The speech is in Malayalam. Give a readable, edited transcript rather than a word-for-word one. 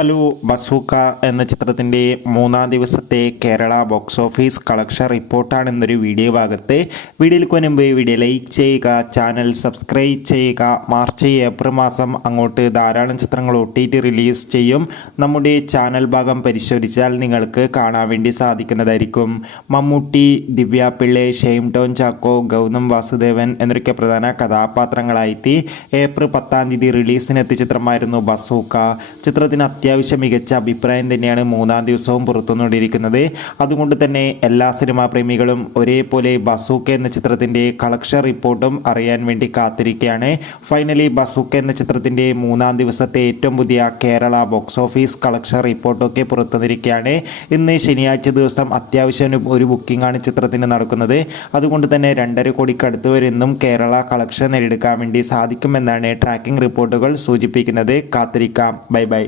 ഹലോ ബസൂക്ക എന്ന ചിത്രത്തിൻ്റെ മൂന്നാം ദിവസത്തെ കേരള ബോക്സ് ഓഫീസ് കളക്ഷൻ റിപ്പോർട്ടാണ് എന്നൊരു വീഡിയോ ഭാഗത്ത്. വീഡിയോയിൽ മുൻപ് വീഡിയോ ലൈക്ക് ചെയ്യുക, ചാനൽ സബ്സ്ക്രൈബ് ചെയ്യുക. മാർച്ച് ഏപ്രിൽ മാസം അങ്ങോട്ട് ധാരാളം ചിത്രങ്ങൾ OTT റിലീസ് ചെയ്യും. നമ്മുടെ ചാനൽ ഭാഗം പരിശോധിച്ചാൽ നിങ്ങൾക്ക് കാണാൻ വേണ്ടി സാധിക്കുന്നതായിരിക്കും. മമ്മൂട്ടി, ദിവ്യ പിള്ളെ, ഷെയിം ടോൺ ചാക്കോ, ഗൗതം വാസുദേവൻ എന്നൊക്കെ പ്രധാന കഥാപാത്രങ്ങളായിട്ട് ഏപ്രിൽ 10-ാം തീയതി റിലീസിനെത്തിയ ചിത്രമായിരുന്നു ബസൂക്ക. ചിത്രത്തിന് അത്യാവശ്യം മികച്ച അഭിപ്രായം തന്നെയാണ് മൂന്നാം ദിവസവും പുറത്തുകൊണ്ടിരിക്കുന്നത്. അതുകൊണ്ട് തന്നെ എല്ലാ സിനിമാ പ്രേമികളും ഒരേപോലെ ബസൂക്ക എന്ന ചിത്രത്തിൻ്റെ കളക്ഷൻ റിപ്പോർട്ടും അറിയാൻ വേണ്ടി കാത്തിരിക്കുകയാണ്. ഫൈനലി ബസൂക്ക എന്ന ചിത്രത്തിൻ്റെ മൂന്നാം ദിവസത്തെ ഏറ്റവും പുതിയ കേരള ബോക്സ് ഓഫീസ് കളക്ഷൻ റിപ്പോർട്ടൊക്കെ പുറത്തുവന്നിരിക്കുകയാണ്. ഇന്ന് ശനിയാഴ്ച ദിവസം അത്യാവശ്യം ഒരു ബുക്കിംഗ് ആണ് ചിത്രത്തിന് നടക്കുന്നത്. അതുകൊണ്ട് തന്നെ 2.5 കോടിക്ക് അടുത്ത് വരുന്നും കേരള കളക്ഷൻ നേടിയെടുക്കാൻ വേണ്ടി സാധിക്കുമെന്നാണ് ട്രാക്കിംഗ് റിപ്പോർട്ടുകൾ സൂചിപ്പിക്കുന്നത്. കാത്തിരിക്കാം. Bye bye.